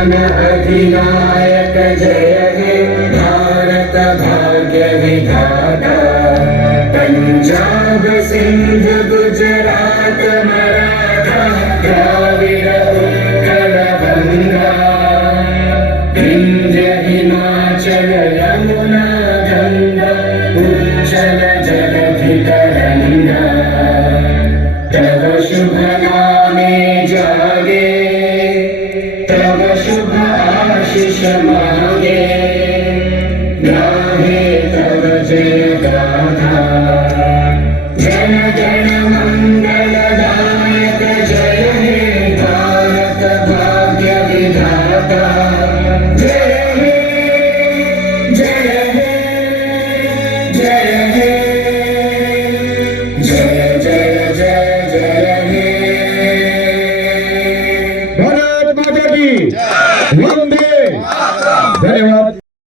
अधिनायक जय हे भारत भाग्य विधाता। पंजाब सिंध गुजरात मराठा द्राविड़ उत्कल गंगा। विंध्य हिमाचल यमुना गंगा उच्चल जलधि तरंगा। तव शुभ नामे जागे तव शुभ आशीष मांगे। गाहे तव जय गाथा जन गण मंगलदायक जय हे भारत भाग्य विधाता। जय हे जय हे जय हे जय जय जय जय हे। भारत माता की वंदे। धन्यवाद।